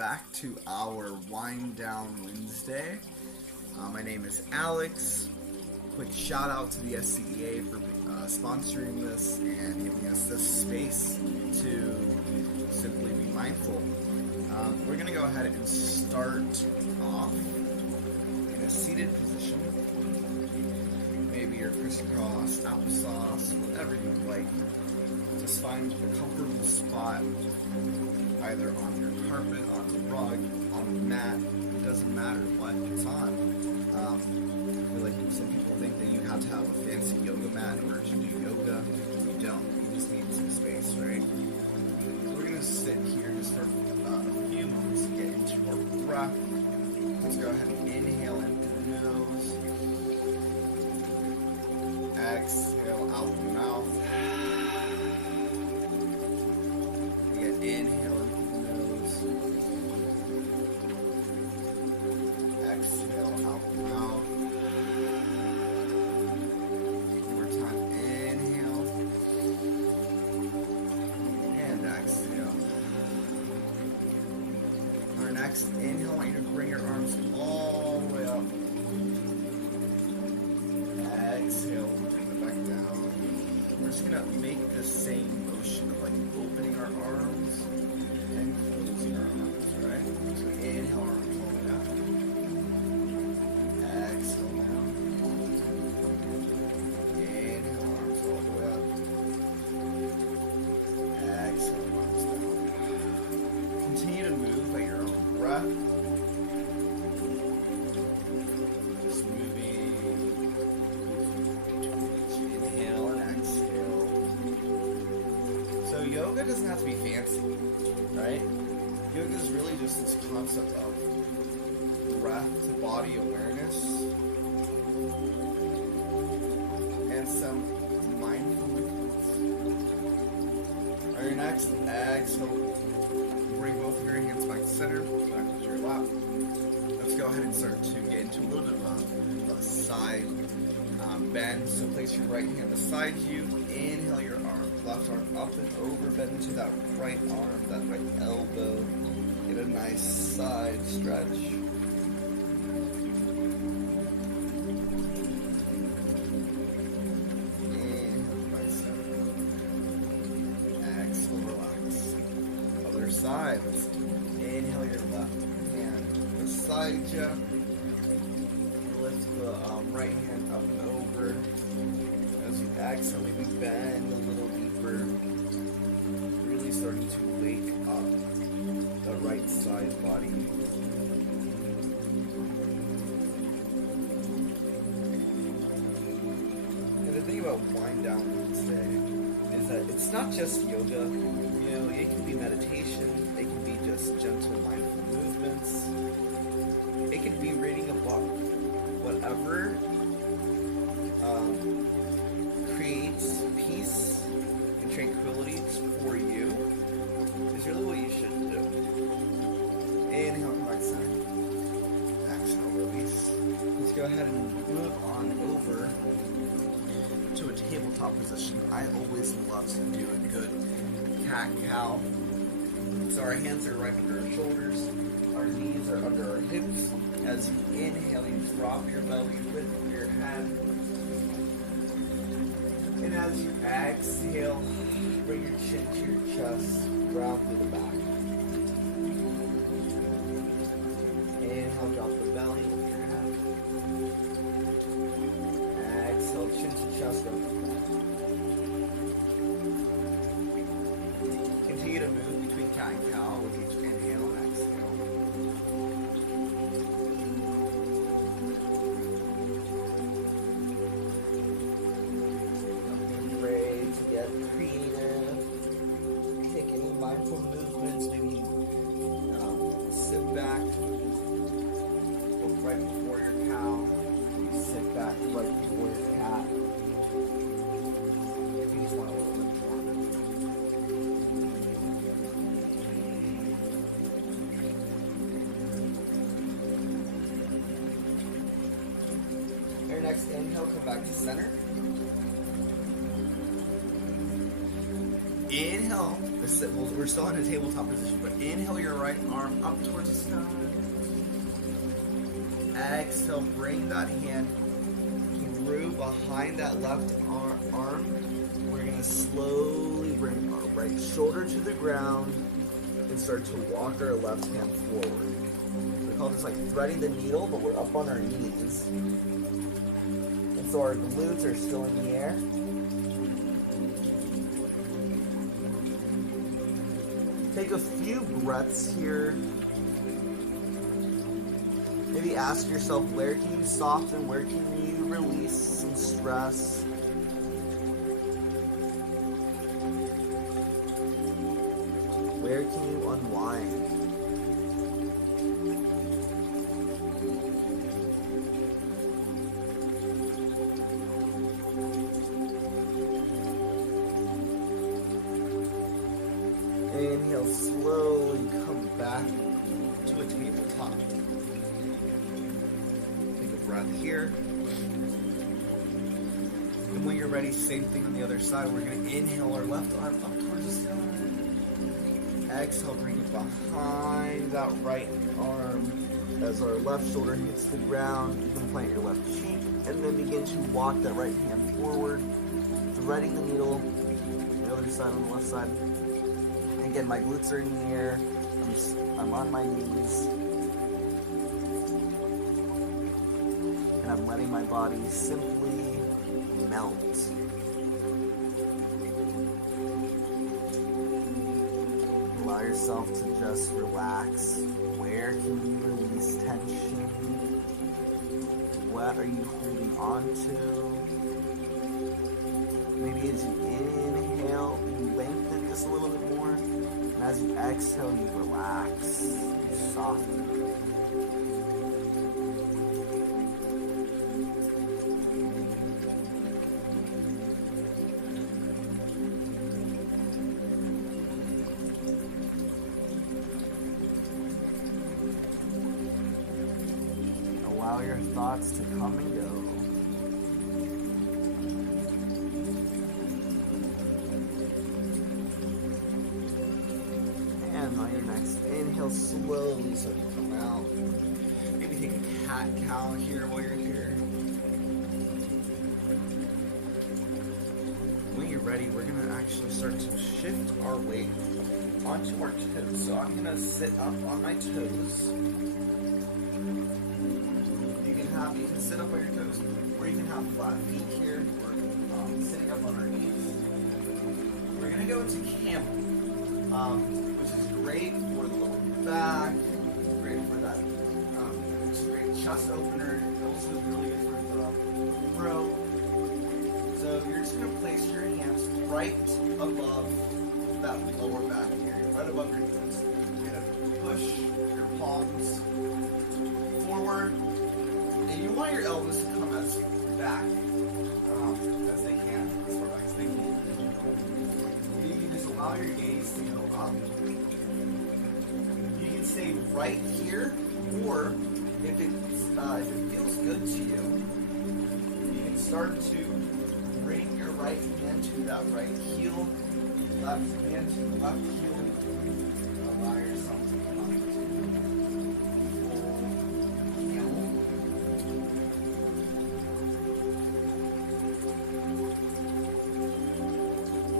back to our Wind Down Wednesday. My name is Alex. Quick shout out to the SCEA for sponsoring this and giving us this space to simply be mindful. We're going to go ahead and start off in a seated position. Maybe your crisscross, applesauce, whatever you would like. Just find a comfortable spot, either on your carpet, on the rug, on the mat. It doesn't matter what it's on. I feel like some people think that you have to have a fancy yoga mat in order to do yoga. You don't. You just need some space, right? We're going to sit here just for a few moments to get into our breath. Let's go ahead and inhale in through the nose. Exhale out the mouth. Again, inhale in through the nose. Exhale out the mouth. One more time, inhale. And exhale. Our next inhale, I want you to bring your arms all the way up. Exhale, bring it back down. We're just going to make the same motion of like opening our arms and closing our arms, right? So inhale, arms all the way up. Exhale down. Inhale, arms all the way up. Exhale, arms down. Continue to move by your own breath. Just moving. Inhale and exhale. So yoga doesn't have to be fancy, right? Yoga is really just this concept of breath to body awareness and some mindful movements. On your next exhale, bring both of your hands back to center, back to your lap. Let's go ahead and start to get into a little bit of a side bend. So place your right hand beside you. Inhale your arm, left arm up and over, bend into that right arm, that right elbow. Get a nice side stretch. Inhale, right center. Exhale, relax. Other side. Let's inhale your left hand beside you. Lift the right hand up and over. As you exhale, maybe bend a little deeper. Really starting to wake up the right side body. And the thing about Wind Down Wednesday is that it's not just yoga. You know, it can be meditation. It can be just gentle mindful movements. It can be reading a book. Whatever creates peace and tranquility for you is really what you should do. Inhale, come back to center. Exhale, release. Let's go ahead and move on over to a tabletop position. I always love to do a good cat-cow. So our hands are right under our shoulders. Our knees are under our hips. As you inhale, you drop your belly, lift your head. And as you exhale, bring your chin to your chest, round through the back. Inhale, drop the belly, lift your head. Exhale, chin to chest, round through the back. Continue to move between cat and cow with each inhale and exhale. Get creative. Take any mindful movements. Maybe sit back, look right before your cow. Maybe sit back right before your cat. If you just want a little bit more. Your next inhale, come back to center. Inhale. We're still in a tabletop position, but inhale your right arm up towards the sky. Exhale, bring that hand through behind that left arm. We're going to slowly bring our right shoulder to the ground and start to walk our left hand forward. We call this like threading the needle, but we're up on our knees. And so our glutes are still in the air. Take a few breaths here. Maybe ask yourself, where can you soften? Where can you release some stress? Where can you unwind? Inhale, slowly come back to a tabletop. Take a breath here. And when you're ready, same thing on the other side. We're going to inhale our left arm up towards the sky. Exhale, bring it behind that right arm as our left shoulder hits the ground. You can plant your left cheek and then begin to walk that right hand forward, threading the needle. The other side on the left side. Again, my glutes are in the air. I'm on my knees. And I'm letting my body simply melt. Allow yourself to just relax. Where can you release tension? What are you holding on to? Maybe as you inhale, you lengthen just a little bit more. And as you exhale, you relax, you soften. Allow your thoughts to come and go. On your next inhale, slowly start to come out. Maybe take a cat-cow here while you're here. When you're ready, we're going to actually start to shift our weight onto our toes. So I'm going to sit up on my toes. You can sit up on your toes, or you can have flat feet here. We're sitting up on our knees. We're going to go into camel. Which is great for the lower back, great for that, which is a great chest opener, also really good for the throat. So you're just going to place your hands right above that lower back area, right above your glutes. You're going to push your palms forward, and you want your elbows to come as back as they can, as far back as they can. You can just allow your gaze to go up. You can stay right here, or if it feels good to you, you can start to bring your right hand to that right heel, left hand to the left heel. Allow yourself to come to full camel.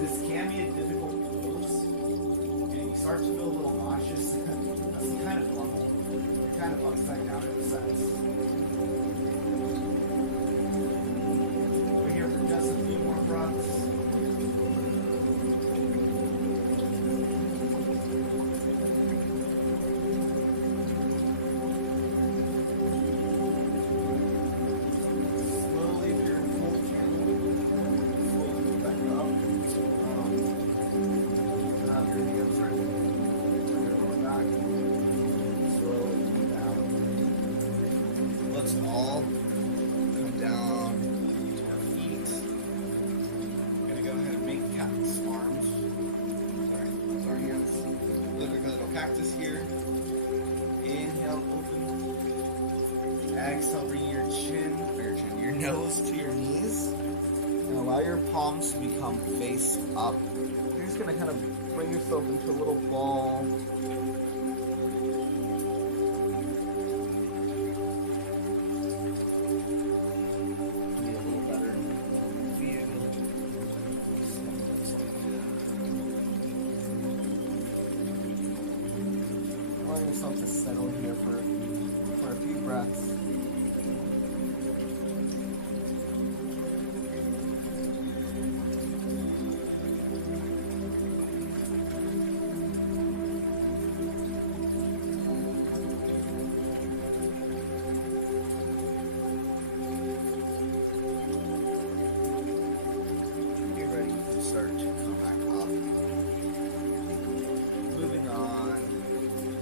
This can be a difficult pose, and you start to feel a little nauseous. That's kind of normal. You're kind of upside down in a sense. We're here for just a few more breaths. Let's all come down to our feet. We're going to go ahead and make cactus arms. Sorry, that's our hands. Look like a little cactus here. Inhale, open. Exhale, bring your nose to your knees. And allow your palms to become face up. You're just going to kind of bring yourself into a little ball. Be a little better view. Allowing yourself to settle here for a few breaths. Start to come back up. Moving on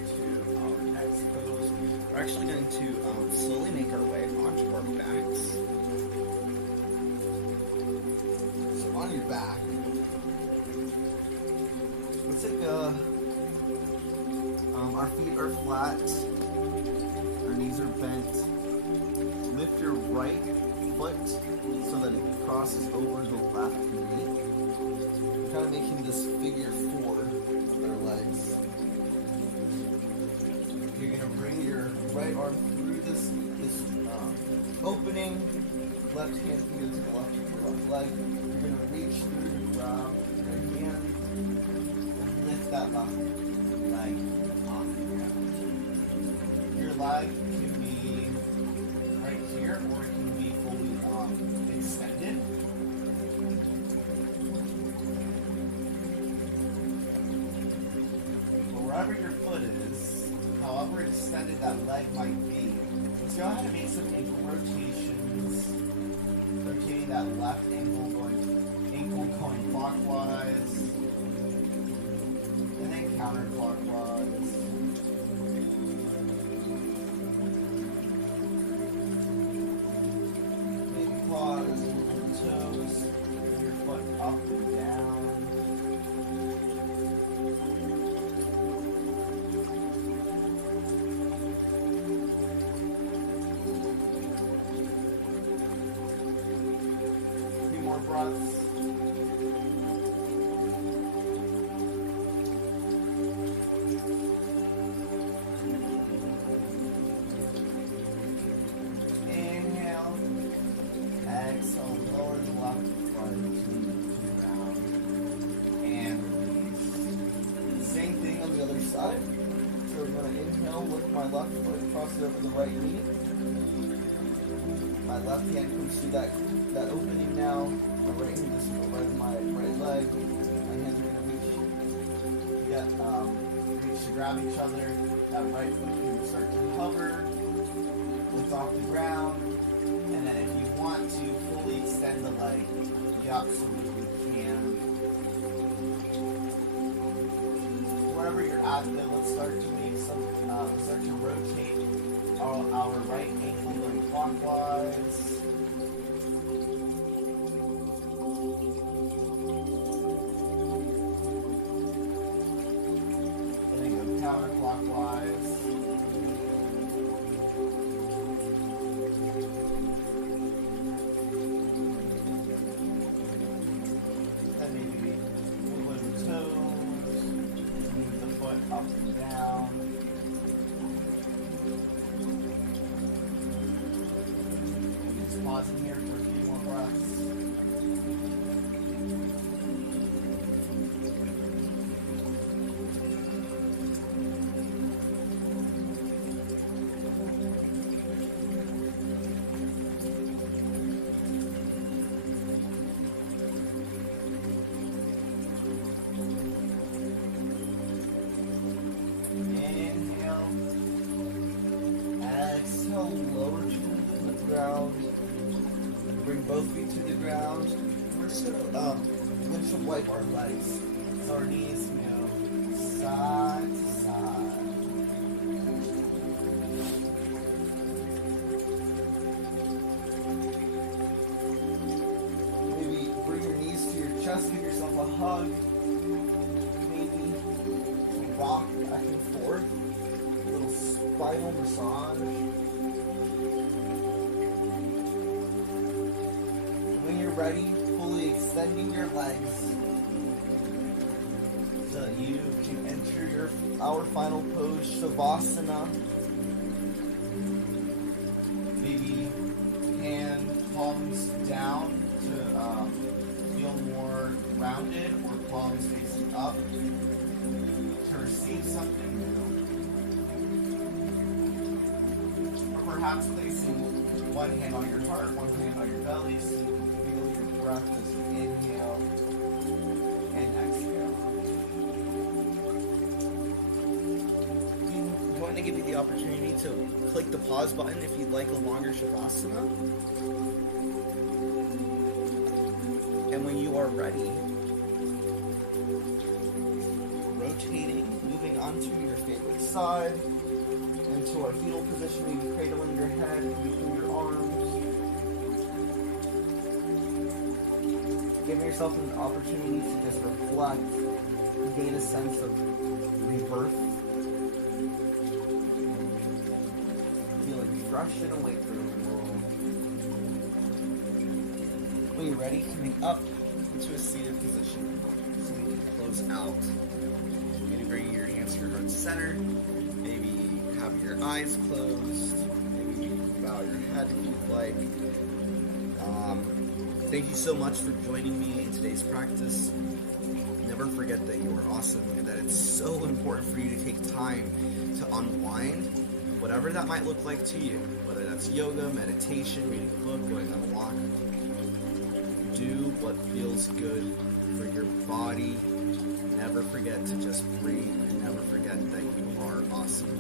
to our next pose. We're actually going to slowly make our way onto our backs. So on your back, let's take our feet are flat, our knees are bent. Lift your right foot so that it crosses over the left knee. Kind of making this figure 4 of our legs. You're going to bring your right arm through this opening, left hand can go to the left leg. You're going to reach through the ground, right hand, and lift that left leg off the ground. Your leg can be right here, or it can be fully extended. Wherever your foot is, however extended that leg might be, let's go ahead and make some ankle rotations. Rotating that left ankle going clockwise, and then counterclockwise. Maybe pause, move the toes, bring your foot up and down. Breaths. Inhale. Exhale. Lower the left foot to the ground. And release. Same thing on the other side. So we're going to inhale, lift my left foot, cross it over the right knee. My left hand comes through that opening now. My right hand is to the right of my right leg. My hands are going to reach to grab each other. That right foot can start to hover, lift off the ground, and then if you want to fully extend the leg, you absolutely can. Wherever you're at, though, let's start to make some. Start to rotate our right ankle going clockwise. Counterclockwise. Then maybe move the toes, move the foot up and down. Just pausing here for a few more breaths. Lower to the ground. Bring both feet to the ground. We're just gonna wipe our legs. So our knees go side to side. Maybe bring your knees to your chest, give yourself a hug. Maybe rock back and forth. A little spinal massage. When you're ready, fully extending your legs. our final pose, Shavasana. Maybe palms down to feel more rounded, or palms facing up to receive something new. Or perhaps placing one hand on your heart, one hand on your belly, so you can feel your breath as you inhale and exhale. I'm going to give you the opportunity to click the pause button if you'd like a longer Shavasana. And when you are ready, rotating, moving onto your favorite side, into our fetal position, maybe cradling your head, moving your arms. Giving yourself an opportunity to just reflect, gain a sense of rebirth, feeling fresh and awake for the world. When you're ready, coming up into a seated position, so we can close out. Maybe bringing your hands to your heart center, maybe have your eyes closed, maybe bow your head if you'd like. Thank you so much for joining me in today's practice. Never forget that you are awesome and that it's so important for you to take time to unwind, whatever that might look like to you, whether that's yoga, meditation, reading a book, going on a walk. Do what feels good for your body. Never forget to just breathe, and never forget that you are awesome.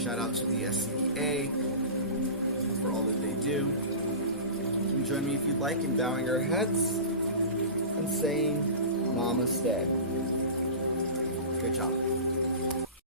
Shout out to the SCEA for all that they do. You can join me if you'd like in bowing our heads and saying Namaste. Good job.